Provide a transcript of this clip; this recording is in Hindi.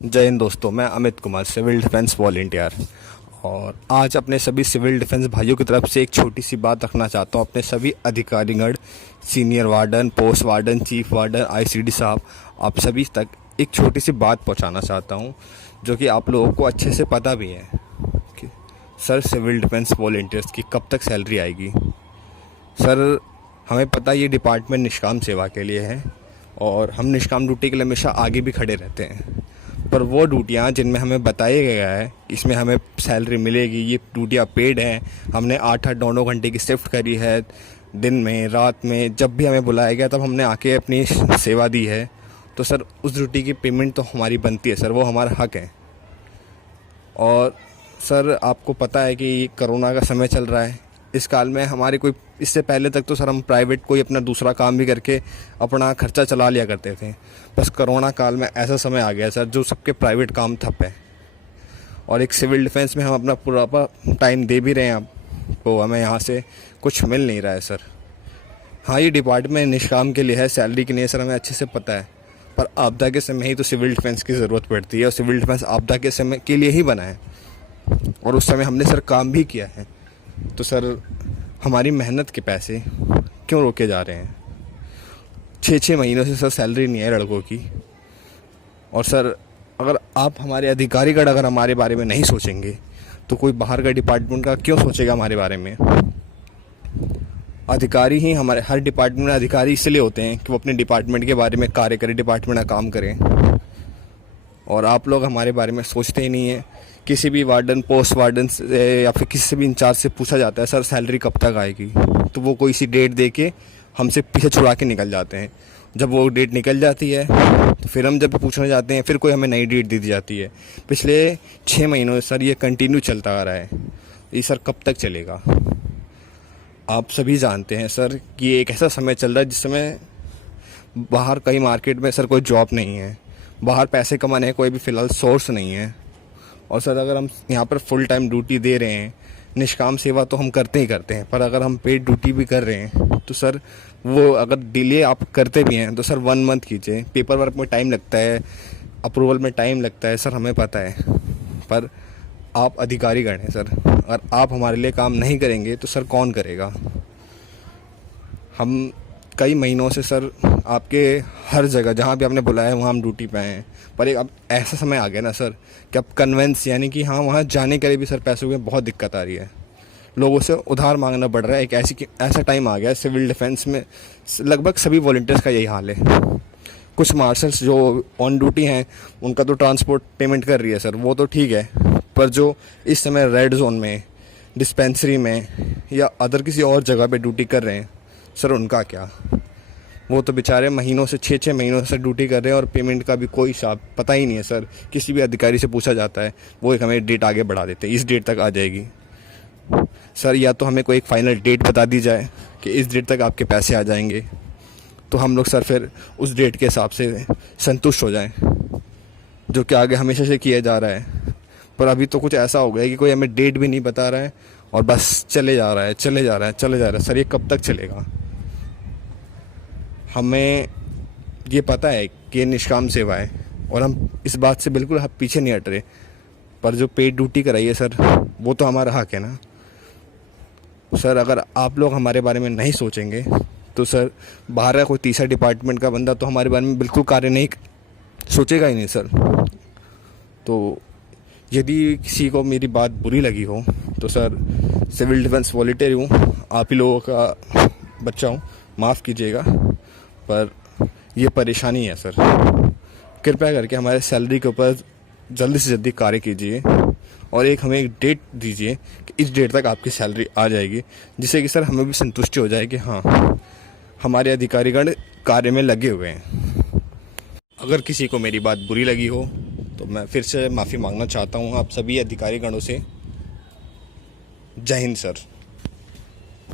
जय हिंद दोस्तों, मैं Amit Kumar, civil defence volunteer. और आज अपने सभी सिविल डिफेंस भाइयों की तरफ से एक छोटी सी बात रखना चाहता हूँ। अपने सभी अधिकारीगण, senior warden, post warden, chief warden, ICD साहब, आप सभी तक एक छोटी सी बात पहुँचाना चाहता हूँ, जो कि आप लोगों को अच्छे से पता भी है कि सर, सिविल डिफेंस वॉलंटियर्स की कब तक सैलरी आएगी। सर, हमें पता ये डिपार्टमेंट निष्काम सेवा के लिए है और हम निष्काम ड्यूटी के लिए हमेशा आगे भी खड़े रहते हैं। पर वो ड्यूटियाँ जिनमें हमें बताया गया है इसमें हमें सैलरी मिलेगी, ये ड्यूटियाँ पेड हैं, हमने 8-8 9-9 घंटे की शिफ्ट करी है, दिन में रात में जब भी हमें बुलाया गया तब हमने आके अपनी सेवा दी है, तो सर उस ड्यूटी की पेमेंट तो हमारी बनती है। सर, वो हमारा हक है। और सर, आपको पता है कि कोरोना का समय चल रहा है। इस काल में हमारे कोई, इससे पहले तक तो सर हम प्राइवेट कोई अपना दूसरा काम भी करके अपना खर्चा चला लिया करते थे। बस कोरोना काल में ऐसा समय आ गया सर जो सबके प्राइवेट काम ठप है, और एक सिविल डिफेंस में हम अपना पूरा टाइम दे भी रहे हैं अब, तो हमें यहाँ से कुछ मिल नहीं रहा है सर। हाँ, ये डिपार्टमेंट निष्काम के लिए है, सैलरी के लिए सर, हमें अच्छे से पता है। पर आपदा के समय ही तो सिविल डिफेंस की ज़रूरत पड़ती है, और सिविल डिफेंस आपदा के समय के लिए ही बना है, और उस समय हमने सर काम भी किया है। तो सर, हमारी मेहनत के पैसे क्यों रोके जा रहे हैं? 6-6 महीनों से सर सैलरी नहीं है लड़कों की। और सर, अगर आप हमारे अधिकारीगण अगर हमारे बारे में नहीं सोचेंगे तो कोई बाहर का डिपार्टमेंट का क्यों सोचेगा हमारे बारे में? अधिकारी ही हमारे, हर डिपार्टमेंट में अधिकारी इसलिए होते हैं कि वो अपने डिपार्टमेंट के बारे में कार्य करें, डिपार्टमेंट का काम करें। और आप लोग हमारे बारे में सोचते ही नहीं हैं। किसी भी वार्डन, पोस्ट वार्डन से या फिर किसी से भी इंचार्ज से पूछा जाता है सर सैलरी कब तक आएगी, तो वो कोई सी डेट दे के हमसे पीछे छुड़ा के निकल जाते हैं। जब वो डेट निकल जाती है तो फिर हम जब पूछने जाते हैं फिर कोई हमें नई डेट दे दी जाती है। पिछले 6 महीनों से सर ये कंटिन्यू चलता आ रहा है। ये सर कब तक चलेगा? आप सभी जानते हैं सर कि एक ऐसा समय चल रहा है जिस समय बाहर कहीं मार्केट में सर कोई जॉब नहीं है, बाहर पैसे कमाने का कोई भी फ़िलहाल सोर्स नहीं है। और सर, अगर हम यहाँ पर फुल टाइम ड्यूटी दे रहे हैं, निष्काम सेवा तो हम करते ही करते हैं, पर अगर हम पेड ड्यूटी भी कर रहे हैं तो सर वो अगर डिले आप करते भी हैं तो सर 1 मंथ कीजिए। पेपर वर्क में टाइम लगता है, अप्रूवल में टाइम लगता है सर, हमें पता है। पर आप अधिकारीगण हैं सर, अगर आप हमारे लिए काम नहीं करेंगे तो सर कौन करेगा? हम कई महीनों से सर आपके हर जगह जहाँ भी आपने बुलाया है वहाँ हम ड्यूटी पे आए हैं, पर एक अब ऐसा समय आ गया ना सर कि अब कन्वेंस, यानी कि हाँ, वहाँ जाने के लिए भी सर पैसों की बहुत दिक्कत आ रही है, लोगों से उधार मांगना पड़ रहा है। एक ऐसा टाइम आ गया है सिविल डिफेंस में, लगभग सभी वॉलंटियर्स का यही हाल है। कुछ मार्शल्स जो ऑन ड्यूटी हैं उनका तो ट्रांसपोर्ट पेमेंट कर रही है सर, वो तो ठीक है, पर जो इस समय रेड जोन में, डिस्पेंसरी में या अदर किसी और जगह पे ड्यूटी कर रहे हैं सर, उनका क्या? वो तो बेचारे महीनों से, 6-6 महीनों से ड्यूटी कर रहे हैं और पेमेंट का भी कोई हिसाब पता ही नहीं है सर। किसी भी अधिकारी से पूछा जाता है, वो एक हमें डेट आगे बढ़ा देते हैं, इस डेट तक आ जाएगी। सर, या तो हमें कोई एक फाइनल डेट बता दी जाए कि इस डेट तक आपके पैसे आ जाएंगे, तो हम लोग सर फिर उस डेट के हिसाब से संतुष्ट हो जाएं, जो कि आगे हमेशा से किया जा रहा है। पर अभी तो कुछ ऐसा हो गया है कि कोई हमें डेट भी नहीं बता रहा है और बस चले जा रहा है, चले जा रहा है, चले जा रहा है। सर, ये कब तक चलेगा? हमें ये पता है कि ये निष्काम सेवा है और हम इस बात से बिल्कुल पीछे नहीं हट रहे, पर जो पेड ड्यूटी कराई है सर, वो तो हमारा हक है ना सर। अगर आप लोग हमारे बारे में नहीं सोचेंगे तो सर बाहर का कोई तीसरा डिपार्टमेंट का बंदा तो हमारे बारे में बिल्कुल कार्य नहीं सोचेगा ही नहीं सर। तो यदि किसी को मेरी बात बुरी लगी हो तो सर, सिविल डिफेंस वॉलंटियर हूँ, आप ही लोगों का बच्चा हूँ, माफ़ कीजिएगा, पर ये परेशानी है सर। कृपया करके हमारे सैलरी के ऊपर जल्दी से जल्दी कार्य कीजिए और एक हमें एक डेट दीजिए कि इस डेट तक आपकी सैलरी आ जाएगी, जिससे कि सर हमें भी संतुष्टि हो जाए कि हाँ, हमारे अधिकारीगण कार्य में लगे हुए हैं। अगर किसी को मेरी बात बुरी लगी हो तो मैं फिर से माफ़ी मांगना चाहता हूँ आप सभी अधिकारीगणों से। जय हिंद सर।